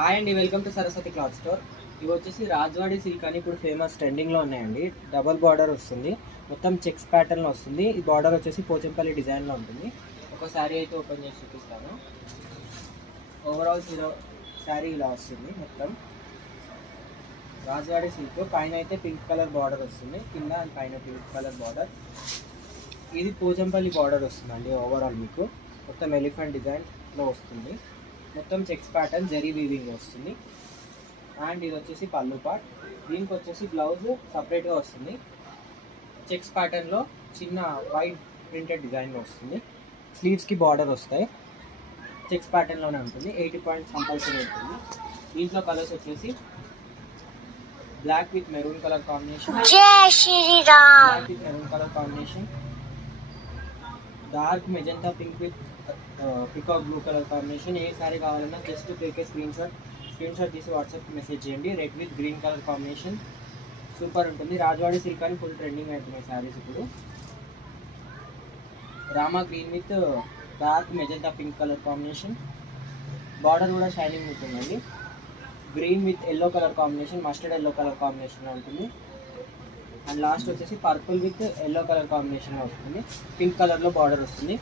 Hi అండి, welcome to Saraswati cloth store. ఇవి వచ్చేసి రాజవాడి సిల్క్ అని ఇప్పుడు ఫేమస్ ట్రెండింగ్లో ఉన్నాయండి. డబల్ బార్డర్ వస్తుంది, మొత్తం చెక్స్ ప్యాటర్న్లో వస్తుంది. ఈ బార్డర్ వచ్చేసి పోచంపల్లి డిజైన్లో ఉంటుంది. ఒక శారీ అయితే ఓపెన్ చేసి చూపిస్తాను. ఓవరాల్ శారీ ఇలా వస్తుంది. మొత్తం రాజవాడి సిల్క్ పైన అయితే పింక్ కలర్ బార్డర్ వస్తుంది, కింద అండ్ పైన పింక్ కలర్ బార్డర్. ఇది పోచంపల్లి బార్డర్ వస్తుందండి. ఓవరాల్ మీకు మొత్తం ఎలిఫెంట్ డిజైన్లో వస్తుంది. మొత్తం చెక్స్ ప్యాటర్న్ జరీ వీవింగ్ వస్తుంది. అండ్ ఇది వచ్చేసి పళ్ళు పార్ట్. దీనికి వచ్చేసి బ్లౌజ్ సపరేట్గా వస్తుంది. చెక్స్ ప్యాటర్న్లో చిన్న వైట్ ప్రింటెడ్ డిజైన్లో వస్తుంది. స్లీవ్స్కి బార్డర్ వస్తాయి. చెక్స్ ప్యాటర్న్లోనే ఉంటుంది. 80 పాయింట్స్ కంపల్సరీ ఉంటుంది. దీంట్లో కలర్స్ వచ్చేసి black with maroon colour combination, black with maroon colour combination, dark magenta pink with peacock blue colour combination. ఏ సారీ కావాలన్నా just take a screenshot తీసి వాట్సాప్కి మెసేజ్ చేయండి. Red with green colour combination super ఉంటుంది. Rajwadi silk అని full trending అవుతున్నాయి శారీస్ ఇప్పుడు. Rama green with dark magenta pink colour combination. Border కూడా షైనింగ్ ఉంటుందండి. Green with yellow colour combination, mustard yellow colour కాంబినేషన్లో ఉంటుంది. అండ్ లాస్ట్ వచ్చేసి పర్పుల్ విత్ ఎల్లో కలర్ కాంబినేషన్లో వస్తుంది. పింక్ కలర్లో బార్డర్ వస్తుంది.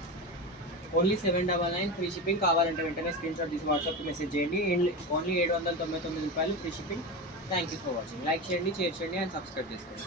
Only 799 free shipping. కావాలంటే వెంటనే స్క్రీన్ షాట్ తీసి వాట్సాప్కి మెసేజ్ చేయండి. ఓన్లీ 799 రూపాయలు free shipping. Thank you for watching. Like చేయండి, షేర్ చేయండి అండ్ సబ్స్క్రైబ్ చేసుకోండి.